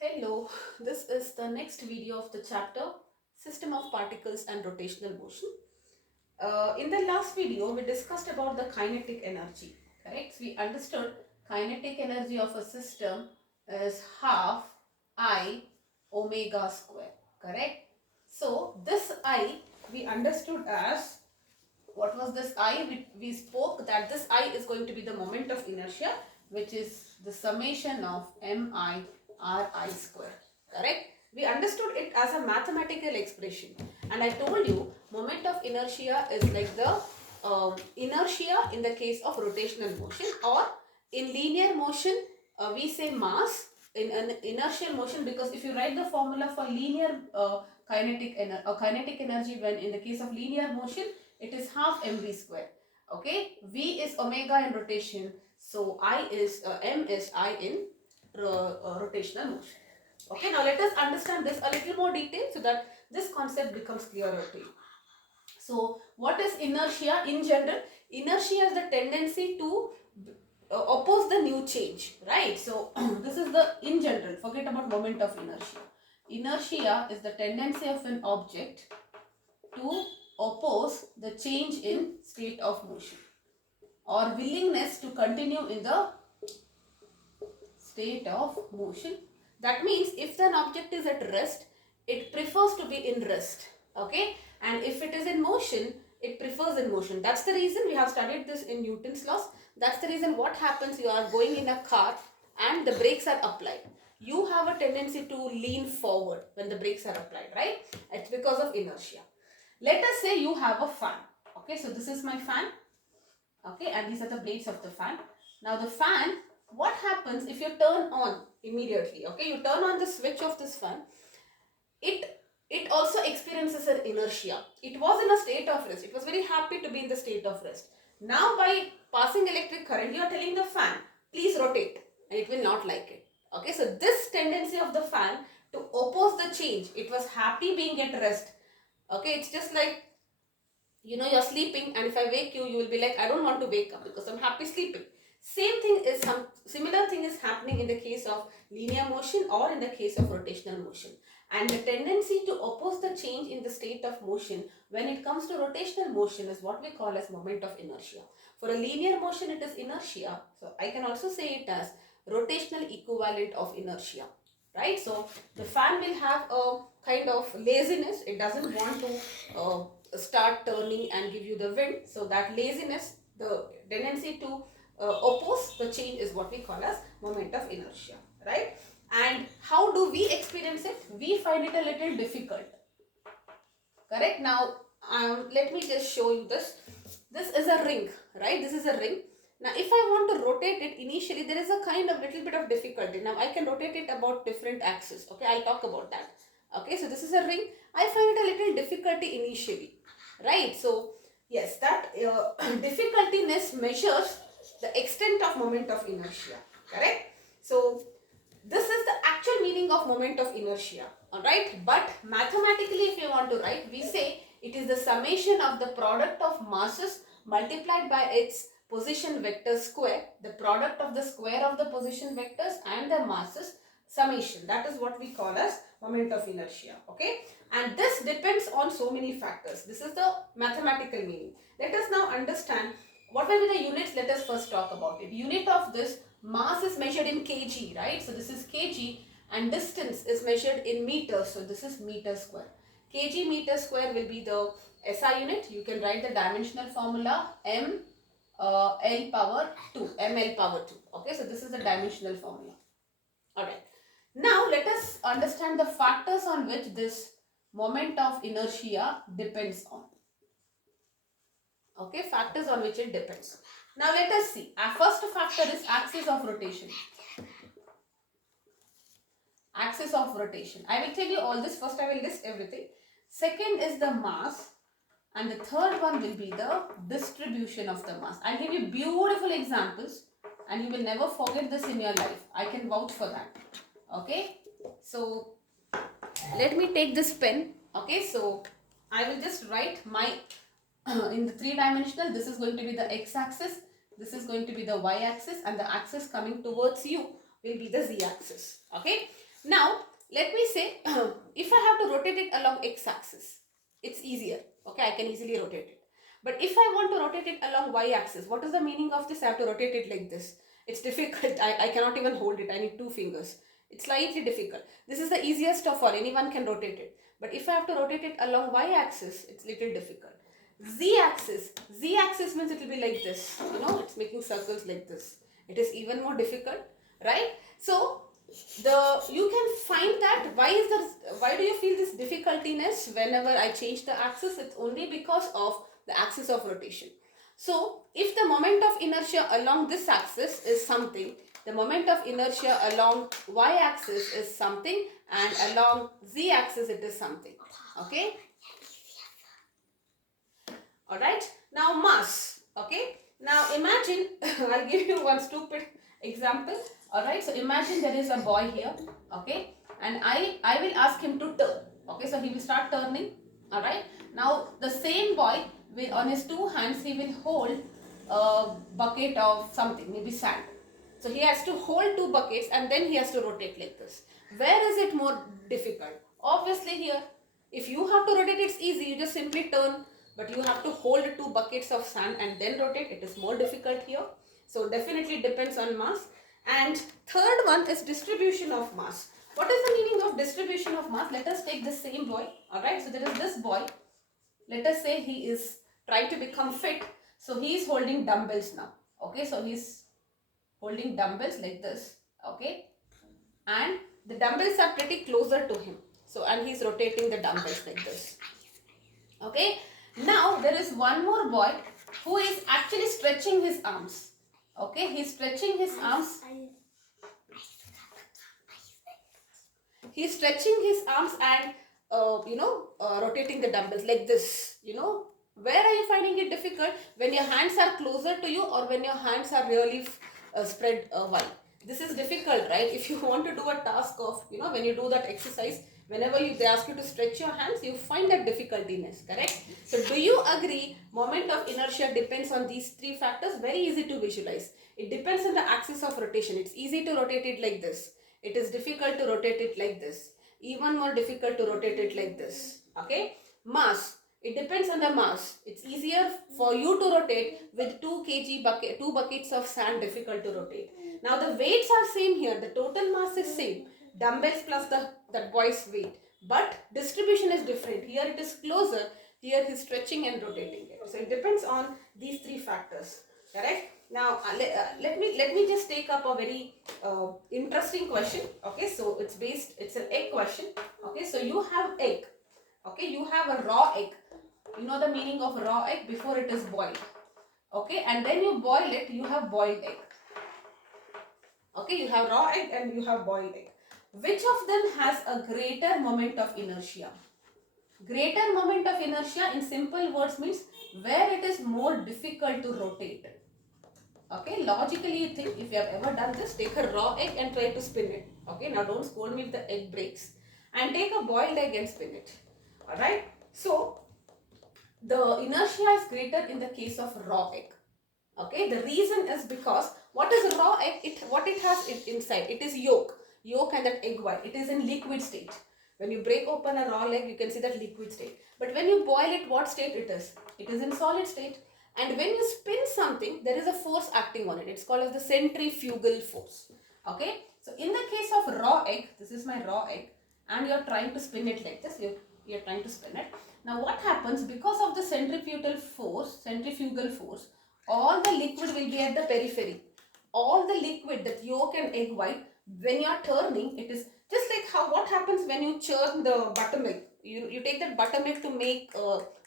Hello, this is the next video of the chapter System of Particles and Rotational Motion. In the last video, we discussed about the kinetic energy, correct? So we understood kinetic energy of a system is half I omega square, correct? So this I we understood as, what was this I? We spoke that this I is going to be the moment of inertia, which is the summation of mi ri square, correct? We understood it as a mathematical expression, and I told you moment of inertia is like the inertia in the case of rotational motion, or in linear motion we say mass in an inertial motion, because if you write the formula for linear kinetic energy, when in the case of linear motion it is half mv square. Okay, v is omega in rotation, so I is m is I in rotational motion. Okay, now let us understand this a little more detail so that this concept becomes clearer to you. So what is inertia in general? Inertia is the tendency to oppose the new change, right? So this is the in general, forget about moment of inertia. Inertia is the tendency of an object to oppose the change in state of motion, or willingness to continue in the state of motion. That means if an object is at rest, it prefers to be in rest, okay? And if it is in motion, it prefers in motion. That's the reason we have studied this in Newton's laws. That's the reason what happens, you are going in a car and the brakes are applied. You have a tendency to lean forward when the brakes are applied, right? It's because of inertia. Let us say you have a fan. Okay, so this is my fan. Okay, and these are the blades of the fan. Now the fan, what happens if you turn on immediately? Okay, you turn on the switch of this fan. It also experiences an inertia. It was in a state of rest. It was very happy to be in the state of rest. Now by passing electric current, you are telling the fan, please rotate, and it will not like it. Okay, so this tendency of the fan to oppose the change, it was happy being at rest. Okay, it's just like, you're sleeping, and if I wake you, you will be like, I don't want to wake up because I'm happy sleeping. Similar thing is happening in the case of linear motion or in the case of rotational motion. And the tendency to oppose the change in the state of motion when it comes to rotational motion is what we call as moment of inertia. For a linear motion, it is inertia. So I can also say it as rotational equivalent of inertia, right? So the fan will have a kind of laziness. It doesn't want to start turning and give you the wind. So that laziness, the tendency to oppose the change, is what we call as moment of inertia, right? And how do we experience it? We find it a little difficult, correct? Now let me just show you this. This is a ring, right? This is a ring. Now if I want to rotate it, initially there is a kind of little bit of difficulty. Now I can rotate it about different axes. Okay, I'll talk about that. Okay, so this is a ring. I find it a little difficulty initially, right? So yes, that difficultiness measures the extent of moment of inertia, correct? So this is the actual meaning of moment of inertia, alright? But mathematically, if you want to write, we say it is the summation of the product of masses multiplied by its position vector square, the product of the square of the position vectors and the masses summation. That is what we call as moment of inertia, okay? And this depends on so many factors. This is the mathematical meaning. Let us now understand what will be the units. Let us first talk about it. Unit of this mass is measured in kg, right? So this is kg, and distance is measured in meters. So this is meter square. Kg meter square will be the SI unit. You can write the dimensional formula m L power 2, ml power 2. Okay, so this is the dimensional formula. Alright. Now let us understand the factors on which this moment of inertia depends on. Okay, factors on which it depends. Now let us see. Our first factor is axis of rotation. Axis of rotation. I will tell you all this. First I will list everything. Second is the mass. And the third one will be the distribution of the mass. I'll give you beautiful examples and you will never forget this in your life. I can vouch for that. Okay. So let me take this pen. Okay. So I will just write my in the three-dimensional, this is going to be the x-axis, this is going to be the y-axis, and the axis coming towards you will be the z-axis. Okay. Now, let me say, if I have to rotate it along x-axis, it's easier. Okay, I can easily rotate it. But if I want to rotate it along y-axis, what is the meaning of this? I have to rotate it like this. It's difficult. I cannot even hold it. I need 2 fingers. It's slightly difficult. This is the easiest of all. Anyone can rotate it. But if I have to rotate it along y-axis, it's little difficult. Z-axis means it will be like this. You know, it's making circles like this. It is even more difficult, right? So you can find that why do you feel this difficultiness whenever I change the axis? It's only because of the axis of rotation. So if the moment of inertia along this axis is something, the moment of inertia along y-axis is something, and along z-axis it is something. Okay. Alright. Now mass. Okay. Now imagine, I'll give you one stupid example. Alright. So imagine there is a boy here. Okay. And I will ask him to turn. Okay. So he will start turning. Alright. Now the same boy will, on his 2 hands, he will hold a bucket of something, maybe sand. So he has to hold 2 buckets and then he has to rotate like this. Where is it more difficult? Obviously here. If you have to rotate, it's easy. You just simply turn. But you have to hold 2 buckets of sand and then rotate. It is more difficult here. So definitely depends on mass. And third one is distribution of mass. What is the meaning of distribution of mass? Let us take the same boy. Alright, so there is this boy. Let us say he is trying to become fit. So he is holding dumbbells now. Okay, so he is holding dumbbells like this. Okay, and the dumbbells are pretty closer to him. So, and he is rotating the dumbbells like this. Okay. Now there is one more boy who is actually stretching his arms. Okay, he's stretching his arms. He's stretching his arms and rotating the dumbbells like this. Where are you finding it difficult? When your hands are closer to you or when your hands are really spread wide. This is difficult, right? If you want to do a task of, when you do that exercise, whenever they ask you to stretch your hands, you find that difficultiness, correct? So do you agree moment of inertia depends on these 3 factors? Very easy to visualize. It depends on the axis of rotation. It's easy to rotate it like this. It is difficult to rotate it like this. Even more difficult to rotate it like this. Okay? Mass. It depends on the mass. It's easier for you to rotate with 2 kg bucket, 2 buckets of sand, difficult to rotate. Now the weights are same here. The total mass is same. Dumbbells plus that boy's weight. But distribution is different. Here it is closer. Here he's stretching and rotating it. So it depends on these 3 factors. Correct? Now let me just take up a very interesting question. Okay, so it's an egg question. Okay, so you have egg. Okay, you have a raw egg. You know the meaning of raw egg before it is boiled. Okay, and then you boil it, you have boiled egg. Okay, you have raw egg and you have boiled egg. Which of them has a greater moment of inertia? Greater moment of inertia in simple words means where it is more difficult to rotate. Okay, logically you think, if you have ever done this, take a raw egg and try to spin it. Okay, now don't scold me if the egg breaks. And take a boiled egg and spin it. Alright, so the inertia is greater in the case of raw egg. Okay, the reason is because what is raw egg? What it has inside? It is yolk and that egg white. It is in liquid state. When you break open a raw egg, you can see that liquid state. But when you boil it, what state it is? It is in solid state. And when you spin something, there is a force acting on it. It's called as the centrifugal force. Okay, so in the case of raw egg, this is my raw egg, and you are trying to spin it like this. You're trying to spin it. Now what happens? Because of the centrifugal force, all the liquid will be at the periphery. All the liquid, that yolk and egg white, when you are turning, it is just like what happens when you churn the buttermilk. You take that buttermilk to make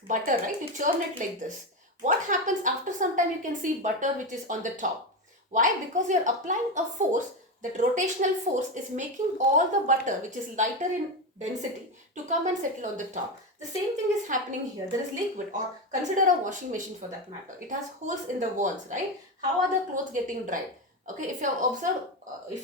butter, right? You churn it like this. What happens after some time? You can see butter which is on the top. Why? Because you are applying a force. That rotational force is making all the butter, which is lighter in density, to come and settle on the top. The same thing is happening here. There is liquid, or consider a washing machine for that matter. It has holes in the walls, right? How are the clothes getting dried? Okay, if you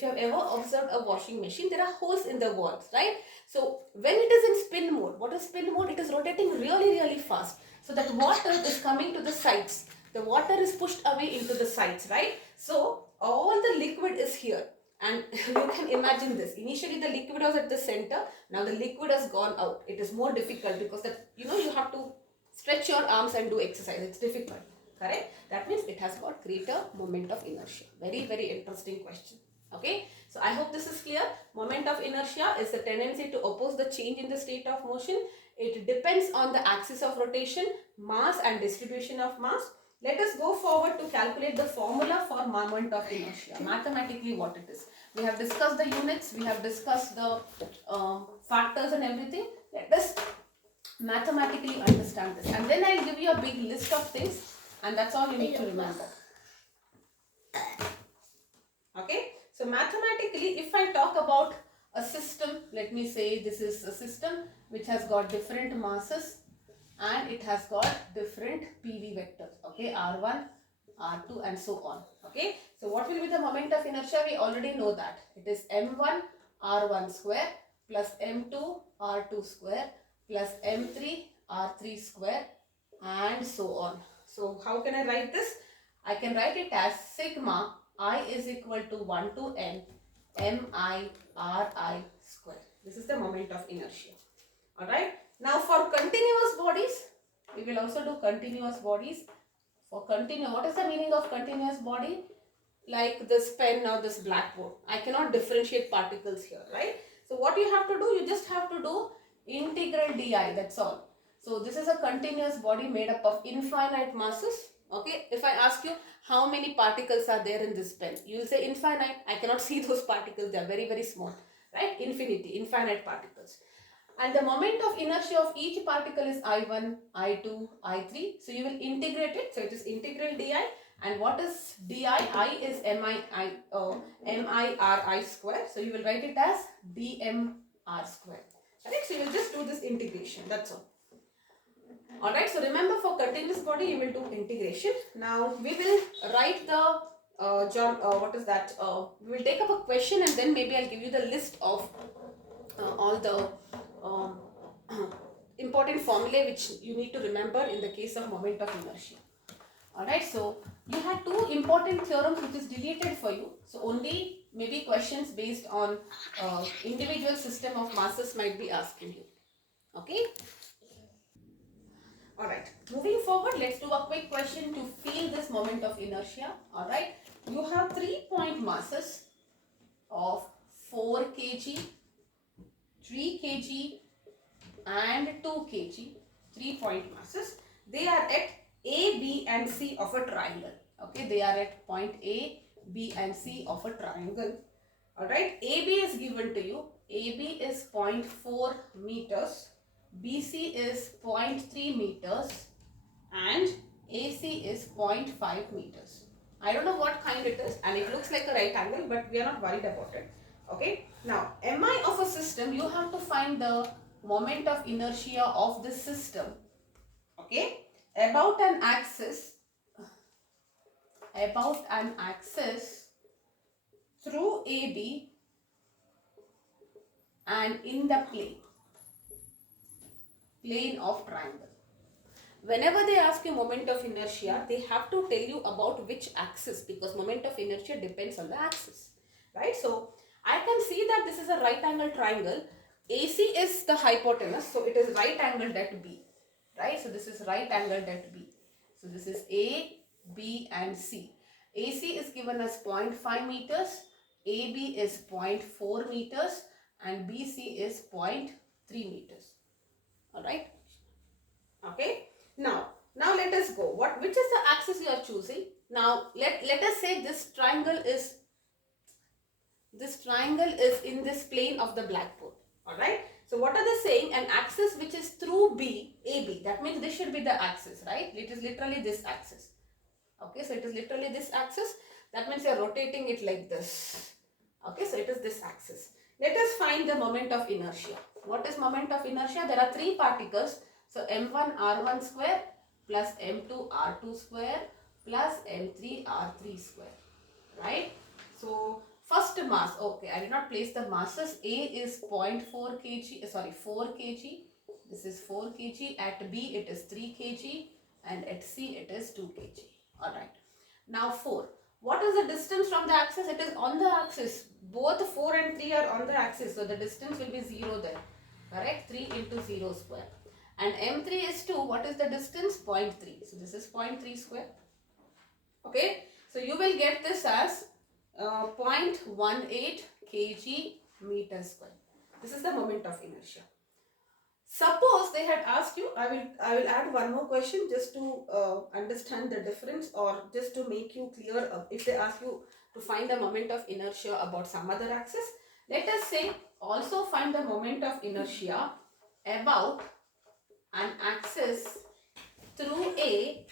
have ever observed a washing machine, there are holes in the walls, right? So when it is in spin mode, what is spin mode? It is rotating really fast. So that water is coming to the sides. The water is pushed away into the sides, right? So all the liquid is here. And you can imagine this. Initially the liquid was at the center. Now the liquid has gone out. It is more difficult because that, you have to stretch your arms and do exercise. It's difficult. Correct? That means it has got greater moment of inertia. Very, very interesting question. Okay. So I hope this is clear. Moment of inertia is the tendency to oppose the change in the state of motion. It depends on the axis of rotation, mass and distribution of mass. Let us go forward to calculate the formula for moment of inertia. Mathematically what it is. We have discussed the units, we have discussed the factors and everything. Let us mathematically understand this. And then I'll give you a big list of things, and that's all you need to remember. Okay. So mathematically, if I talk about a system, let me say this is a system which has got different masses and it has got different PV vectors. Okay, R1, R2 and so on. Okay, so what will be the moment of inertia? We already know that. It is M1 R1 square plus M2 R2 square plus M3 R3 square and so on. So how can I write this? I can write it as sigma I is equal to 1 to n mi ri square. This is the moment of inertia. Alright. Now for continuous bodies, we will also do continuous bodies. For what is the meaning of continuous body? Like this pen or this blackboard. I cannot differentiate particles here, right? So what you have to do, you just have to do integral di, that's all. So this is a continuous body made up of infinite masses. Okay, if I ask you how many particles are there in this pen, you will say infinite. I cannot see those particles, they are very, very small, right? Infinity, infinite particles. And the moment of inertia of each particle is I1, I2, I3. So you will integrate it. So it is integral di. And what is di? I is mi square. So you will write it as dmr square. Correct? So you will just do this integration. That's all. Alright, so remember for continuous body you will do integration. Now we will write the we will take up a question and then maybe I'll give you the list of all the important formulae which you need to remember in the case of moment of inertia. Alright, so you had two important theorems which is deleted for you. So only maybe questions based on individual system of masses might be asking you. Okay. Alright, moving forward, let's do a quick question to feel this moment of inertia. Alright, you have 3-point masses of 4 kg, 3 kg and 2 kg, 3-point masses. They are at A, B and C of a triangle. Okay, they are at point A, B and C of a triangle. Alright, AB is given to you. AB is 0.4 meters. BC is 0.3 meters and AC is 0.5 meters. I don't know what kind it is and it looks like a right angle, but we are not worried about it. Okay. Now, MI of a system, you have to find the moment of inertia of this system. Okay. About an axis through AB and in the plane of triangle. Whenever they ask you moment of inertia, they have to tell you about which axis, because moment of inertia depends on the axis, right? So I can see that this is a right angle triangle. AC is the hypotenuse, so it is right angled at B, right? So this is right angled at B. So this is A, B and C. AC is given as 0.5 meters, AB is 0.4 meters and BC is 0.3 meters. Alright. Okay. Now let us go. Which is the axis you are choosing? Now let us say this triangle is in this plane of the blackboard. Alright. So what are they saying? An axis which is through B, AB. That means this should be the axis, right? It is literally this axis. Okay, so it is literally this axis. That means you are rotating it like this. Okay, so it is this axis. Let us find the moment of inertia. What is moment of inertia? There are 3 particles. So M1 R1 square plus M2 R2 square plus M3 R3 square. Right? So first mass. Okay, I did not place the masses. A is 0.4 kg. Sorry, 4 kg. This is 4 kg. At B it is 3 kg. And at C it is 2 kg. Alright. Now 4. What is the distance from the axis? It is on the axis. Both 4 and 3 are on the axis. So the distance will be 0 there. Correct? 3 into 0 square. And M3 is 2. What is the distance? 0.3. So this is 0.3 square. Okay. So you will get this as 0.18 kg meter square. This is the moment of inertia. Suppose they had asked you, I will add one more question just to understand the difference, or just to make you clear. If they ask you to find the moment of inertia about some other axis, let us say also find the moment of inertia about an axis through a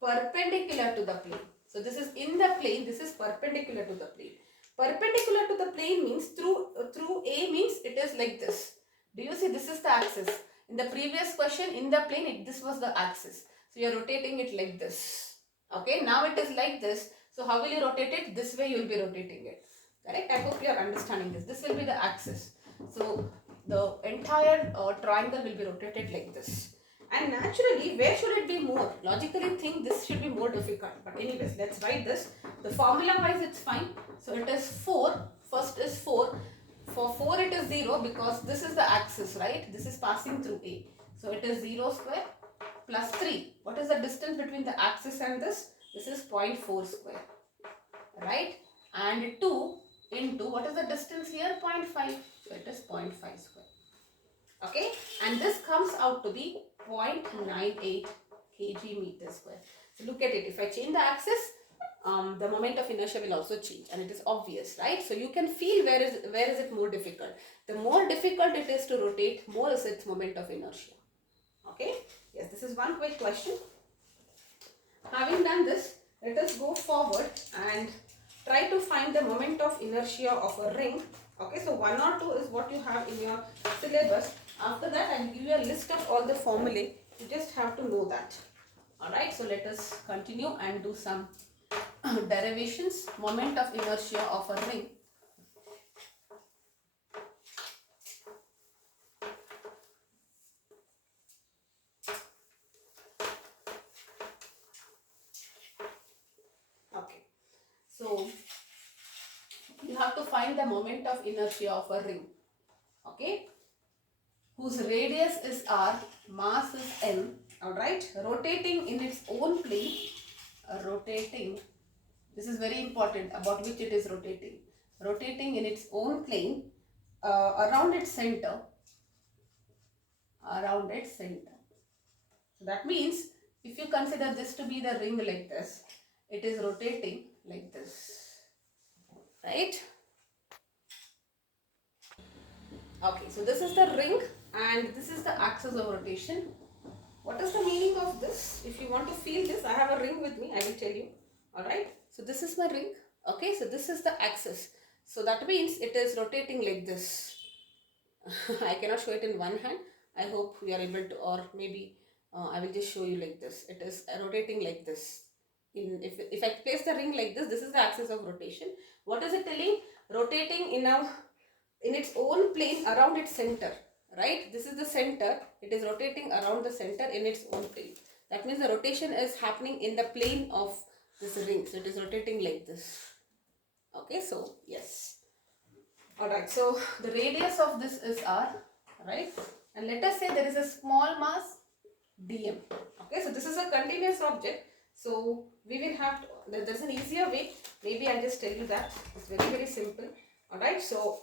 perpendicular to the plane. So this is in the plane, this is perpendicular to the plane. Perpendicular to the plane means through A means it is like this. Do you see, this is the axis? In the previous question, in the plane, this was the axis. So you are rotating it like this. Okay, now it is like this. So how will you rotate it? This way you will be rotating it. Correct? I hope you are understanding this. This will be the axis. So the entire triangle will be rotated like this. And naturally, where should it be more? Logically think this should be more difficult. But anyways, let's write this. The formula wise it's fine. So it is 4. First is 4. For 4 it is 0 because this is the axis, right? This is passing through A. So it is 0 square plus 3. What is the distance between the axis and this? This is 0.4 square. Right? And 2 into, what is the distance here? 0.5. So it is 0.5 square. Okay, and this comes out to be 0.98 kg meter square. So look at it. If I change the axis, the moment of inertia will also change, and it is obvious, right? So you can feel where is it more difficult. The more difficult it is to rotate, more is its moment of inertia. Okay, yes, this is one quick question. Having done this, let us go forward and try to find the moment of inertia of a ring. Okay, so 1 or 2 is what you have in your syllabus. After that, I will give you a list of all the formulae. You just have to know that. Alright, so let us continue and do some derivations. Moment of inertia of a ring. Okay, so you have to find the moment of inertia of a ring. Okay, whose radius is r, mass is m. Alright, rotating in its own plane, rotating, this is very important, about which it is rotating. Rotating in its own plane around its center. Around its center. So that means if you consider this to be the ring like this, it is rotating like this. Right? Okay, so this is the ring and this is the axis of rotation. What is the meaning of this? If you want to feel this, I have a ring with me, I will tell you. Alright, so this is my ring. Okay, so this is the axis. So that means it is rotating like this. I cannot show it in one hand. I hope you are able to, or maybe I will just show you like this. It is rotating like this. If I place the ring like this is the axis of rotation. What is it telling? Rotating in its own plane around its center. Right? This is the center. It is rotating around the center in its own plane. That means the rotation is happening in the plane of this ring. So it is rotating like this. Okay, so yes. Alright, so the radius of this is r, right? And let us say there is a small mass dm. Okay, so this is a continuous object. So we will have to, there's an easier way. Maybe I'll just tell you that. It's very, very simple. Alright, so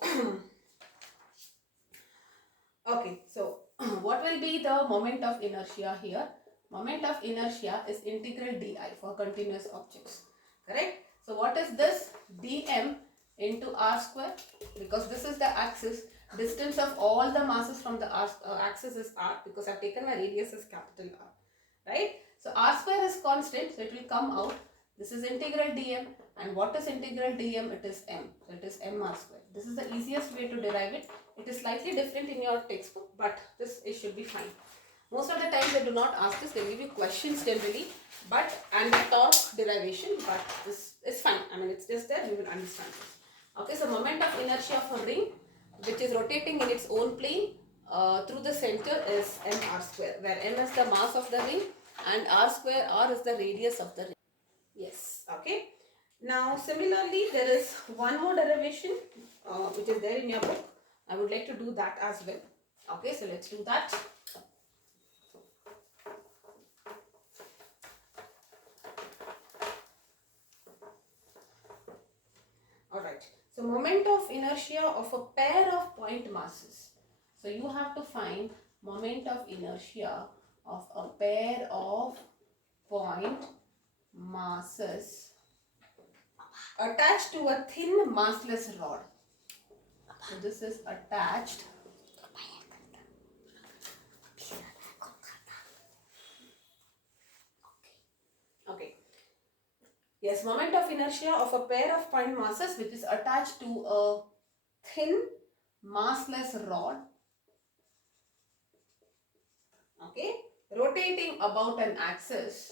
okay, so what will be the moment of inertia here? Moment of inertia is integral di for continuous objects. Correct? So what is this? dm into r square, because this is the axis. Distance of all the masses from the axis is r, because I've taken my radius as capital R. Right? So r square is constant, so it will come out. This is integral dm, and what is integral dm? It is m. So it is mr square. This is the easiest way to derive it. It is slightly different in your textbook, but this it should be fine. Most of the times they do not ask this, they give you questions generally, and the torque derivation, but this is fine. I mean, it's just there, you will understand this. Okay, so moment of inertia of a ring, which is rotating in its own plane through the center, is mr square, where m is the mass of the ring and r square, r is the radius of the ring. Yes, okay. Now similarly, there is one more derivation which is there in your book. I would like to do that as well. Okay, so let's do that. Alright, so moment of inertia of a pair of point masses. So you have to find moment of inertia of a pair of point masses attached to a thin massless rod. So this is attached okay. Yes, moment of inertia of a pair of point masses which is attached to a thin massless rod, okay, rotating about an axis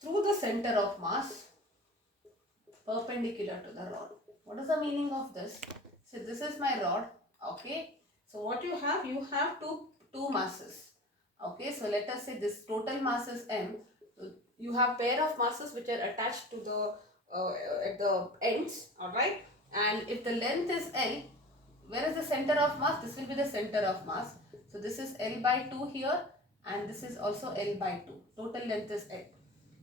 through the center of mass perpendicular to the rod. What is the meaning of this? So this is my rod, okay. So what you have two masses, okay. So let us say this total mass is m. So you have pair of masses which are attached to the at the ends, all right. And if the length is L, where is the center of mass? This will be the center of mass. So this is L by 2 here, and this is also L by 2. Total length is L.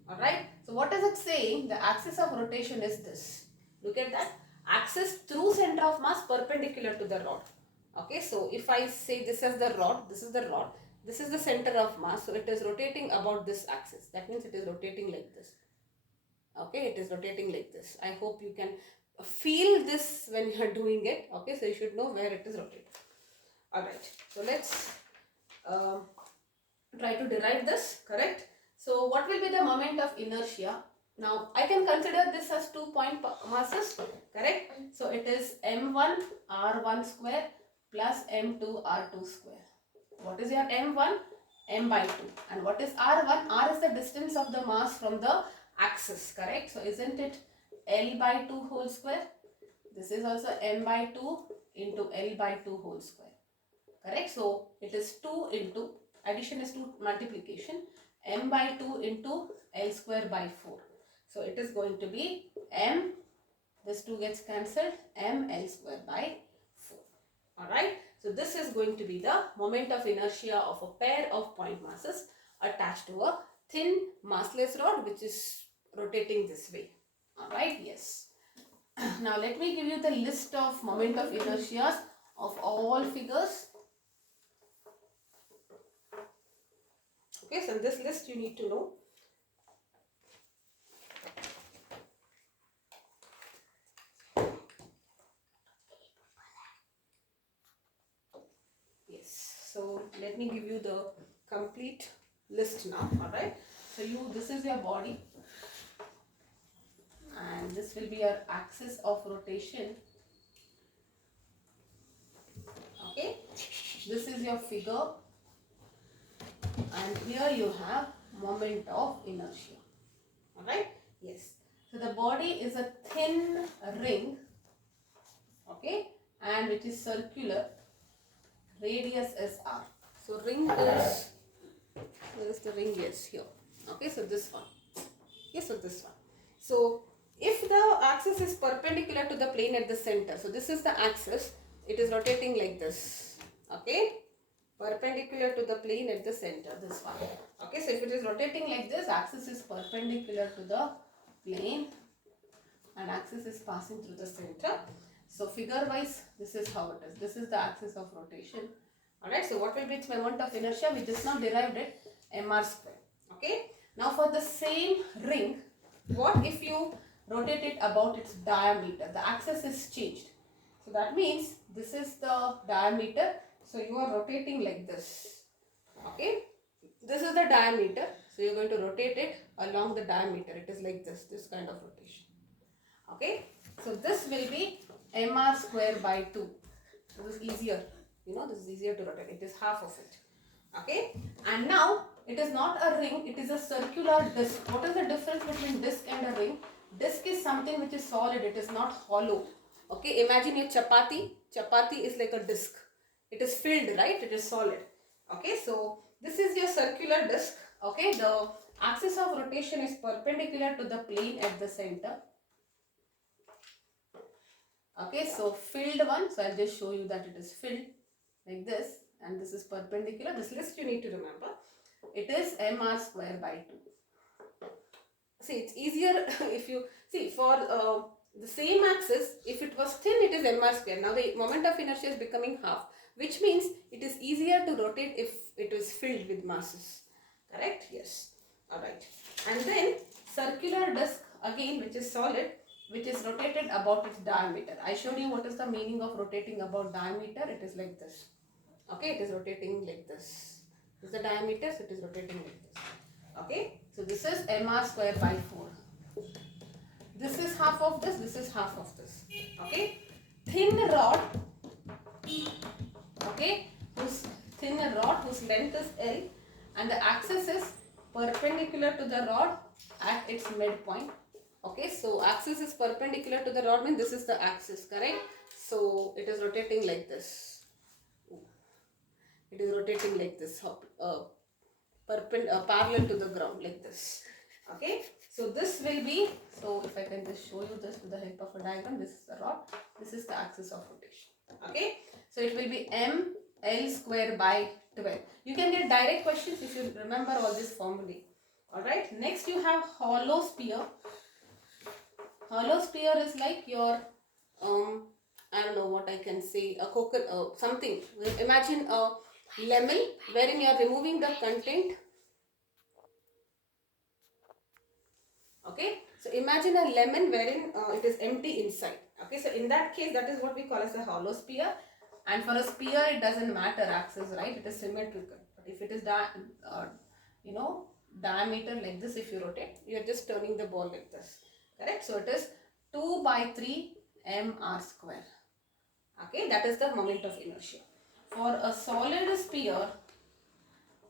Alright. So what is it saying? The axis of rotation is this. Look at that. Axis through center of mass perpendicular to the rod. Okay. So if I say this as the rod, this is the rod. This is the center of mass. So it is rotating about this axis. That means it is rotating like this. Okay. It is rotating like this. I hope you can feel this when you are doing it. Okay. So you should know where it is rotating. Alright. So let's try to derive this. Correct. So what will be the moment of inertia? Now I can consider this as 2 point masses, correct? So it is m1 r1 square plus m2 r2 square. What is your m1? M by 2. And what is r1? R is the distance of the mass from the axis, correct? So isn't it L by 2 whole square? This is also m by 2 into L by 2 whole square, correct? So it is 2 into, addition is 2, multiplication, m by 2 into L square by 4. So it is going to be m, this 2 gets cancelled, m L square by 4. Alright. So this is going to be the moment of inertia of a pair of point masses attached to a thin massless rod which is rotating this way. Alright. Yes. Now let me give you the list of moment of inertias of all figures. Okay, so in this list you need to know. Yes, so let me give you the complete list now, alright. So this is your body and this will be your axis of rotation. Okay, this is your figure and here you have moment of inertia. Alright, yes. So the body is a thin ring, okay, and it is circular, radius is r. So ring is, where is the ring? Yes, here. Okay, so this one. Yes, so this one. So if the axis is perpendicular to the plane at the center, so this is the axis, it is rotating like this. Okay, perpendicular to the plane at the center, this one. Okay, so if it is rotating like this, axis is perpendicular to the plane and axis is passing through the center. So figure wise, this is how it is. This is the axis of rotation. Alright, so what will be its moment of inertia? We just now derived it, mr square. Okay, now for the same ring, what if you rotate it about its diameter? The axis is changed. So that means this is the diameter. So you are rotating like this. Okay, this is the diameter. So you are going to rotate it along the diameter. It is like this kind of rotation. Okay, so this will be mr square by 2. This is easier. This is easier to rotate. It is half of it. Okay, and now it is not a ring, it is a circular disc. What is the difference between disc and a ring? Disc is something which is solid, it is not hollow. Okay, imagine your chapati. Chapati is like a disc. It is filled, right? It is solid. Okay, so this is your circular disc. Okay, the axis of rotation is perpendicular to the plane at the center. Okay, so filled one, so I'll just show you that it is filled like this, and this is perpendicular. This list you need to remember. It is mr square by 2. See, it's easier if you see for the same axis, if it was thin, it is mr square. Now the moment of inertia is becoming half, which means it is easier to rotate if it is filled with masses. Correct? Yes. Alright. And then circular disc again, which is solid, which is rotated about its diameter. I showed you what is the meaning of rotating about diameter. It is like this. Okay, it is rotating like this. This is the diameter, so it is rotating like this. Okay, so this is mr square by 4. This is half of this is half of this. Okay, thin rod, okay, whose thin rod whose length is L and the axis is perpendicular to the rod at its midpoint. Okay, so axis is perpendicular to the rod means this is the axis, correct? So it is rotating like this. It is rotating like this, parallel to the ground like this. Okay, so this will be, so if I can just show you this with the help of a diagram, this is the rod, this is the axis of rotation. Okay, so it will be m L square by 12. You can get direct questions if you remember all this formulae. Alright, next you have hollow sphere. Hollow sphere is like your, I don't know what I can say, a coconut, something. Imagine a lemon wherein you are removing the content. Okay, so imagine a lemon wherein it is empty inside. Okay, so in that case, that is what we call as a hollow sphere. And for a sphere, it doesn't matter axis, right? It is symmetrical. But if it is diameter like this, if you rotate, you are just turning the ball like this. Correct? So it is 2 by 3 mr square. Okay, that is the moment of inertia. For a solid sphere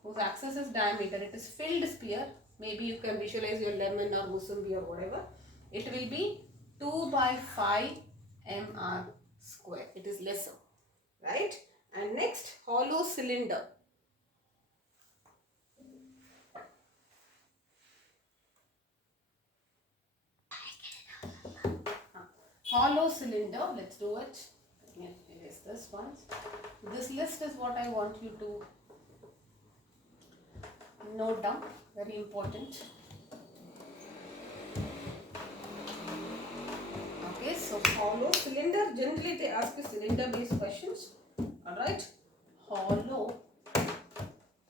whose axis is diameter, it is filled sphere. Maybe you can visualize your lemon or musambi or whatever. It will be 2 by 5 mr square. It is lesser, right? And next, hollow cylinder. Hollow cylinder, let's do it. Yeah, erase this once. This list is what I want you to note down, very important. Okay, so hollow cylinder, generally they ask you cylinder based questions. Alright, hollow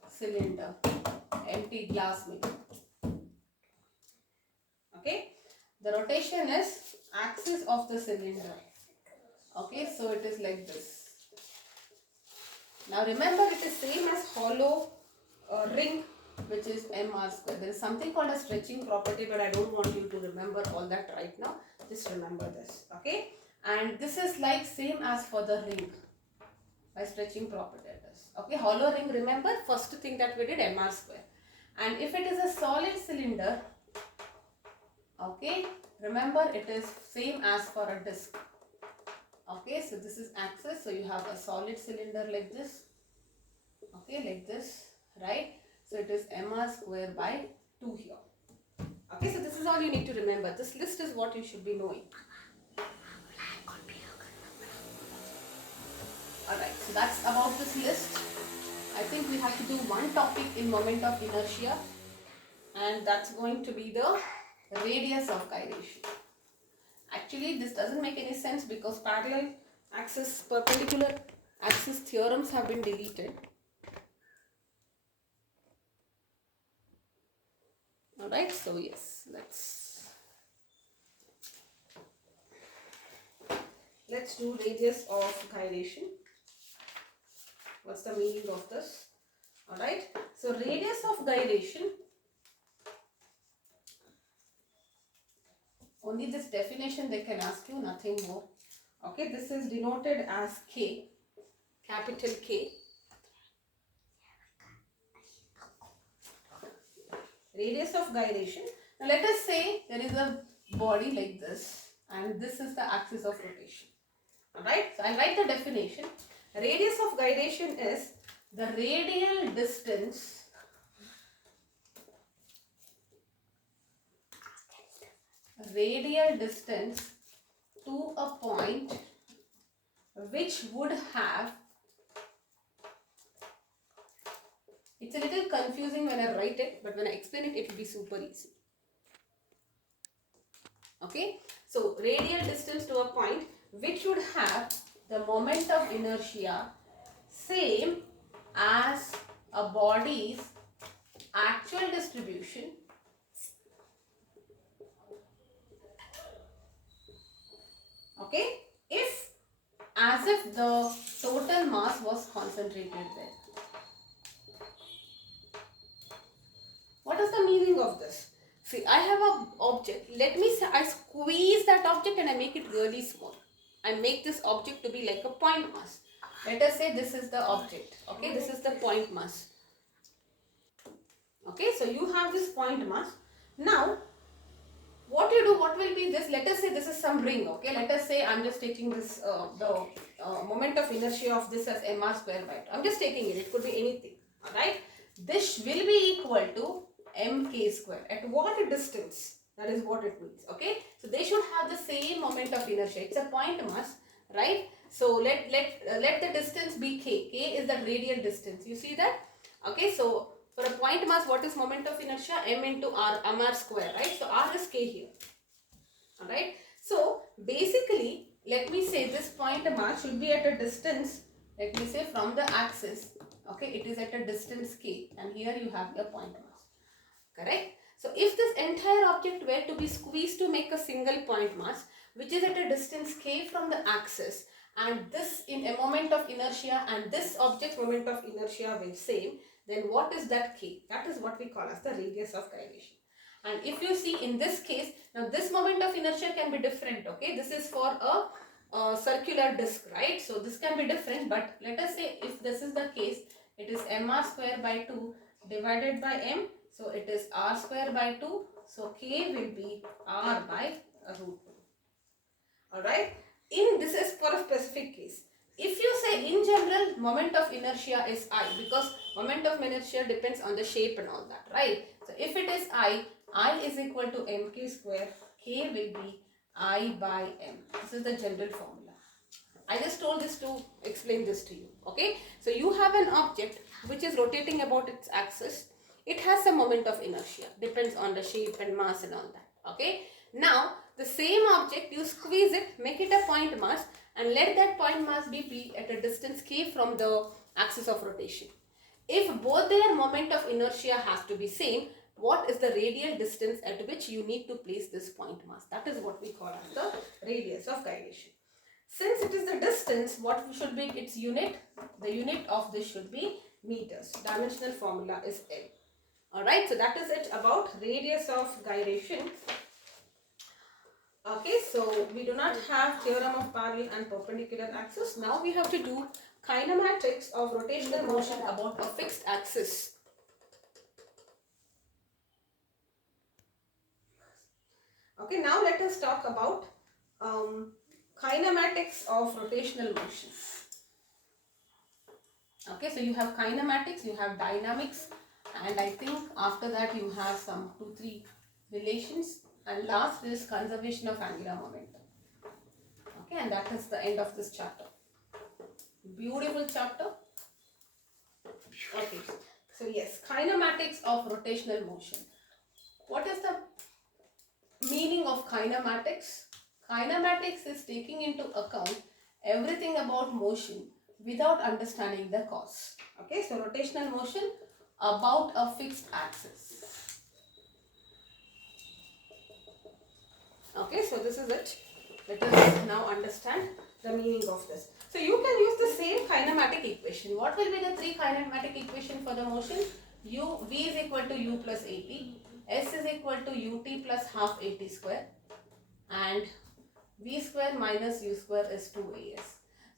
cylinder, empty glass maybe. Okay, the rotation is axis of the cylinder. Okay, so it is like this. Now remember, it is same as hollow ring, which is mr square. There is something called a stretching property, but I don't want you to remember all that right now. Just remember this. Okay, and this is like same as for the ring by stretching property. Okay, hollow ring, remember first thing that we did mr square. And if it is a solid cylinder, okay, remember it is same as for a disc. Okay, so this is axis, so you have a solid cylinder like this. Okay, like this, right? So it is mr square by 2 here. Okay, so this is all you need to remember. This list is what you should be knowing. Alright, so that's about this list. I think we have to do one topic in moment of inertia, and that's going to be the radius of gyration. Actually, this doesn't make any sense because parallel axis, perpendicular axis theorems have been deleted. Alright, so yes, let's do radius of gyration. What's the meaning of this? Alright, so radius of gyration, only this definition they can ask you, nothing more. Okay, this is denoted as K, capital K. Radius of gyration. Now let us say there is a body like this and this is the axis of rotation. Alright, so I'll write the definition. Radius of gyration is the radial distance to a point which would have, it's a little confusing when I write it, but when I explain it, it will be super easy. Okay, so radial distance to a point which would have the moment of inertia same as a body's actual distribution okay, if as if the total mass was concentrated there. What is the meaning of this? See, I have an object. Let me say I squeeze that object and I make it really small. I make this object to be like a point mass. Let us say this is the object. Okay, this is the point mass. Okay, so you have this point mass. Now, what you do, what will be this? Let us say this is some ring. Okay, let us say I'm just taking this, the moment of inertia of this as mr square by 2. I'm just taking it. It could be anything. Alright, this will be equal to mk square. At what distance? That is what it means. Okay, so they should have the same moment of inertia. It's a point mass, right? So let the distance be k. K is the radial distance. You see that? Okay, so for a point mass, what is moment of inertia? M into r, mr square, right? So r is k here. Alright, so basically, let me say this point mass should be at a distance, let me say from the axis. Okay, it is at a distance k, and here you have your point mass. Correct? So if this entire object were to be squeezed to make a single point mass, which is at a distance k from the axis, and this in a moment of inertia and this object's moment of inertia will same, then what is that k? That is what we call as the radius of gyration. And if you see in this case, now this moment of inertia can be different. Okay, this is for a circular disc, right? So this can be different, but let us say if this is the case, it is mr square by 2 divided by m. So it is r square by 2. So k will be r by root 2. Alright. In this is for a specific case. If you say in general moment of inertia is I, because moment of inertia depends on the shape and all that, right? So if it is I is equal to mk square, k will be I by m. This is the general formula. I just told this to explain this to you. Okay, so you have an object which is rotating about its axis. It has a moment of inertia, depends on the shape and mass and all that. Okay, now the same object, you squeeze it, make it a point mass, and let that point mass be p at a distance k from the axis of rotation. If both their moment of inertia has to be same, what is the radial distance at which you need to place this point mass? That is what we call as the radius of gyration. Since it is the distance, what should be its unit? The unit of this should be meters. Dimensional formula is L. Alright, so that is it about radius of gyration. Okay, so we do not have theorem of parallel and perpendicular axis. Now we have to do kinematics of rotational motion about a fixed axis. Okay, now let us talk about kinematics of rotational motion. Okay, so you have kinematics, you have dynamics, and I think after that you have some 2-3 relations, and last is conservation of angular momentum. Okay, and that is the end of this chapter. Beautiful chapter. Okay, so yes, kinematics of rotational motion. What is the meaning of kinematics? Kinematics is taking into account everything about motion without understanding the cause. Okay, so rotational motion about a fixed axis. Okay, so this is it. Let us now understand the meaning of this. So you can use the same kinematic equation. What will be the 3 kinematic equation for the motion? V is equal to u plus at, s is equal to ut plus half at square, and v square minus u square is 2as.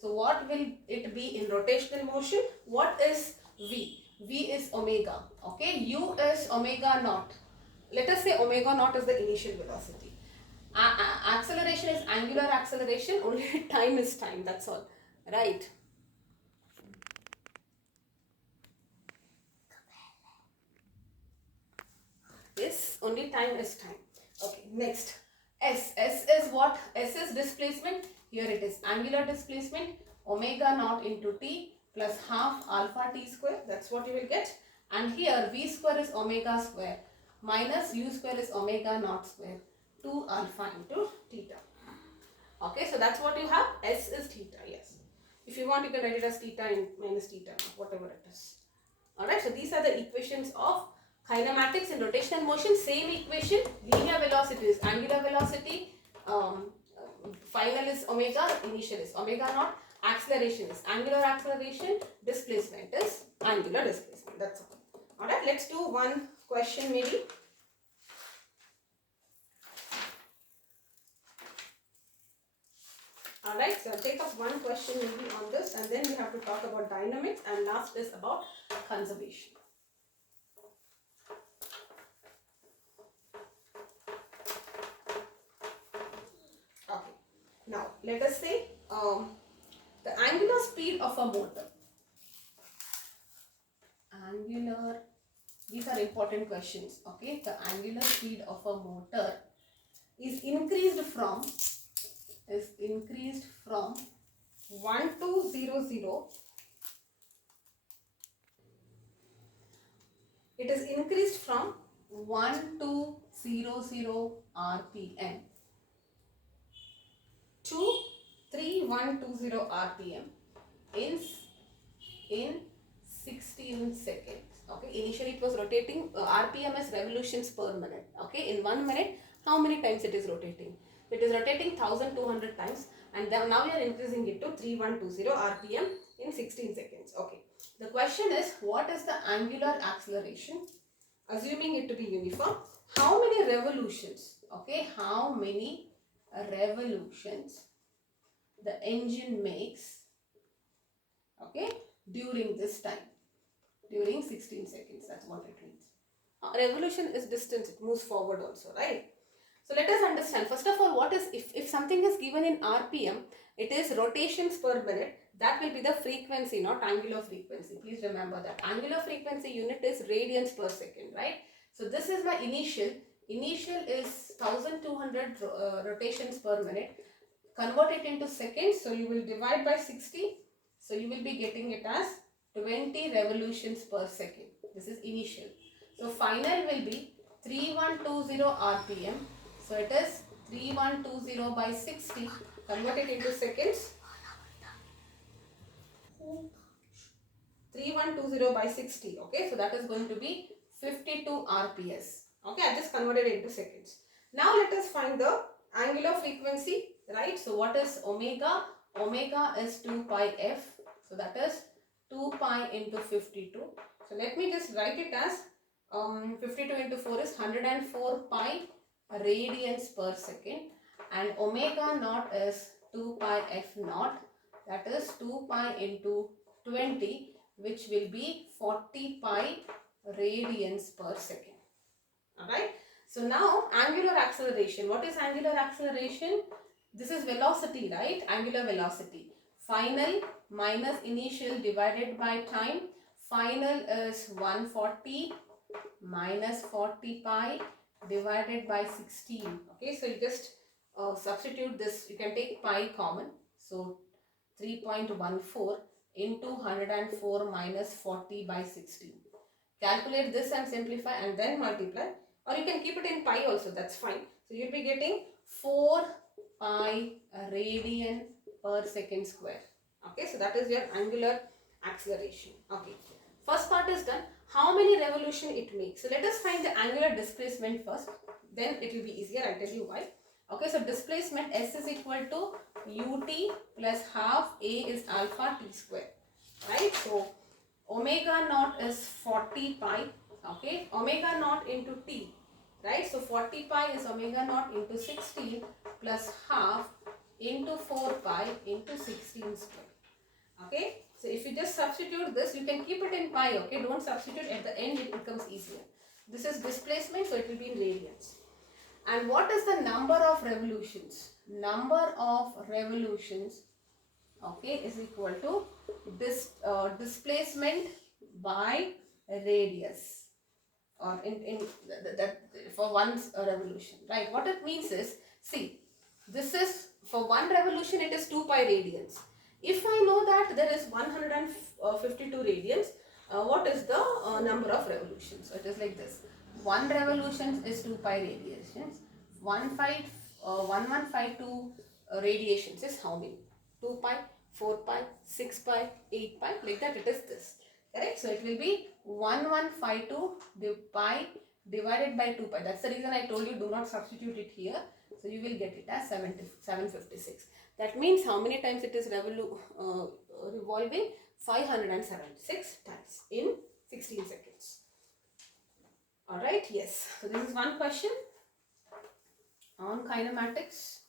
So what will it be in rotational motion? What is v? V is omega. Okay, u is omega naught. Let us say omega naught is the initial velocity. Acceleration is angular acceleration, only time is time, that's all. Right. Is only time is time. Okay, next. S is what? S is displacement. Here it is angular displacement, omega naught into t plus half alpha t square. That's what you will get. And here v square is omega square minus u square is omega naught square 2 alpha into theta. Okay, so that's what you have. S is theta, yes. If you want, you can write it as theta and minus theta, whatever it is. Alright, so these are the equations of kinematics in rotational motion. Same equation, linear velocity is angular velocity, final is omega, initial is omega naught, acceleration is angular acceleration, displacement is angular displacement. That's all. Alright, let's do one question maybe. Alright, so I'll take up one question maybe on this, and then we have to talk about dynamics, and last is about conservation. Okay, now let us say the angular speed of a motor. These are important questions. Okay, the angular speed of a motor is increased from 1200. It is increased from 1200 RPM to 3120 RPM in 16 seconds. Okay, initially it was rotating. RPM is revolutions per minute. Okay, in 1 minute, how many times it is rotating? It is rotating 1200 times, and now we are increasing it to 3120 RPM in 16 seconds. Okay, the question is, what is the angular acceleration? Assuming it to be uniform, how many revolutions? Okay, how many revolutions the engine makes? Okay, during this time, during 16 seconds, that's what it means. Revolution is distance, it moves forward also, right? So let us understand, first of all, what is, if something is given in RPM, it is rotations per minute, that will be the frequency, not angular frequency. Please remember that angular frequency unit is radians per second, right? So this is my initial is 1200 rotations per minute. Convert it into seconds, so you will divide by 60, so you will be getting it as 20 revolutions per second. This is initial. So final will be 3120 RPM. So it is 3120 by 60. Convert it into seconds. 3120 by 60. Okay, so that is going to be 52 RPS. Okay, I just converted it into seconds. Now let us find the angular frequency, right? So what is omega? Omega is 2 pi f. So that is 2 pi into 52. So let me just write it as 52 into 4 is 104 pi radians per second, and omega naught is 2 pi f naught, that is 2 pi into 20, which will be 40 pi radians per second. Alright, so now angular acceleration. What is angular acceleration? This is velocity, right? Angular velocity. Final minus initial divided by time. Final is 140 minus 40 pi divided by 16. Okay, so you just substitute this. You can take pi common. So 3.14 into 104 minus 40 by 16. Calculate this and simplify and then multiply, or you can keep it in pi also, that's fine. So you'll be getting 4 pi radian per second square. Okay, so that is your angular acceleration. Okay, first part is done. How many revolution it makes? So let us find the angular displacement first, then it will be easier. I'll tell you why. Okay, so displacement S is equal to ut plus half a is alpha t square, right? So omega naught is 40 pi. Okay, omega naught into t, right? So 40 pi is omega naught into 16 plus half into 4 pi into 16 square. Okay, so if you just substitute this, you can keep it in pi. Okay, don't substitute, at the end it becomes easier. This is displacement, so it will be in radians. And what is the number of revolutions? Number of revolutions, okay, is equal to this displacement by radius. or in that for one revolution, right? What it means is, see, this is for one revolution it is 2 pi radians. If I know that there is 152 radians, what is the number of revolutions? So it is like this: one revolution is 2 pi radiations. 1152 radiations is how many? 2 pi, 4 pi, 6 pi, 8 pi, like that it is this. Correct? So it will be 1152 pi divided by 2 pi. That's the reason I told you do not substitute it here. So you will get it as 756. That means how many times it is revolving? 576 times in 16 seconds. Alright, yes. So this is one question on kinematics.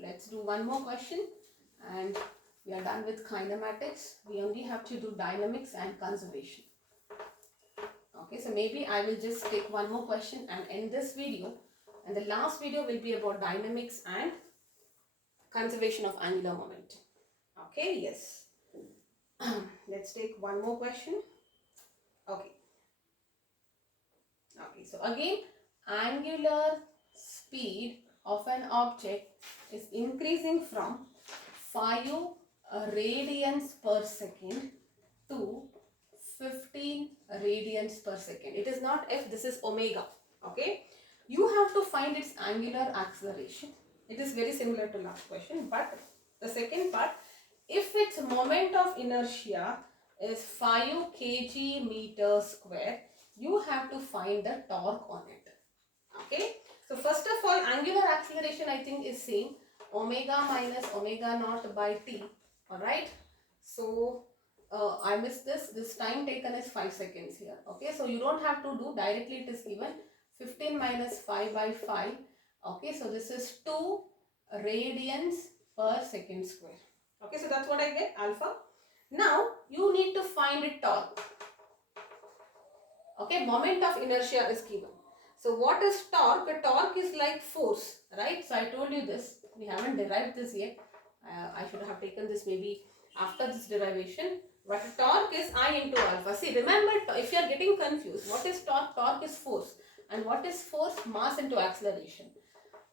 Let's do one more question and we are done with kinematics. We only have to do dynamics and conservation. Okay, so maybe I will just take one more question and end this video, and the last video will be about dynamics and conservation of angular momentum. Okay, yes. Let's take one more question. Okay. Okay, so again, angular speed of an object is increasing from 5 radians per second to 15 radians per second. It is not f, this is omega. Okay, you have to find its angular acceleration. It is very similar to last question, but the second part, if its moment of inertia is 5 kg meter square, you have to find the torque on it. Okay, so first of all, angular acceleration I think is same, omega minus omega naught by t. Alright, so I missed this time taken is 5 seconds here. Okay, so you don't have to do directly, it is given 15 minus 5 by 5. Okay, so this is 2 radians per second square. Okay, so that's what I get, alpha. Now you need to find it torque. Okay, moment of inertia is given. So what is torque? A torque is like force, right? So I told you this. We haven't derived this yet. I should have taken this maybe after this derivation. But torque is I into alpha. See, remember, if you are getting confused, what is torque? Torque is force. And what is force? Mass into acceleration.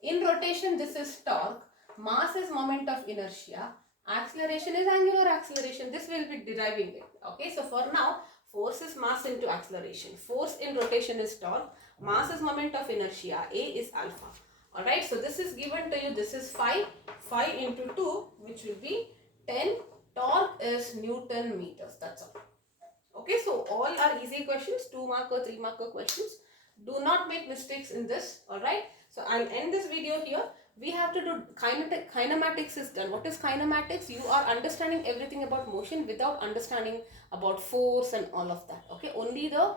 In rotation, this is torque. Mass is moment of inertia. Acceleration is angular acceleration. This will be deriving it. Okay, so for now, force is mass into acceleration. Force in rotation is torque. Mass is moment of inertia. A is alpha. Alright, so this is given to you. This is 5. 5 into 2, which will be 10. Torque is Newton meters. That's all. Okay, so all are easy questions. 2 marker, 3 marker questions. Do not make mistakes in this. Alright, so I'll end this video here. We have to do kinematics is done. What is kinematics? You are understanding everything about motion without understanding about force and all of that. Okay, only the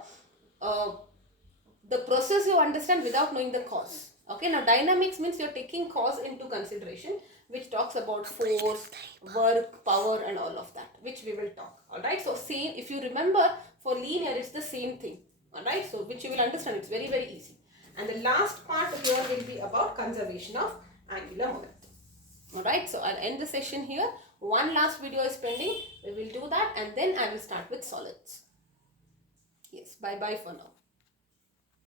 process you understand without knowing the cause. Okay, now dynamics means you're taking cause into consideration, which talks about force, work, power and all of that, which we will talk. Alright, so same, if you remember, for linear it's the same thing. Alright, so which you will understand, it's very very easy. And the last part here will be about conservation of angular momentum. Alright, so I'll end the session here. One last video is pending. We will do that and then I will start with solids. Yes, bye bye for now.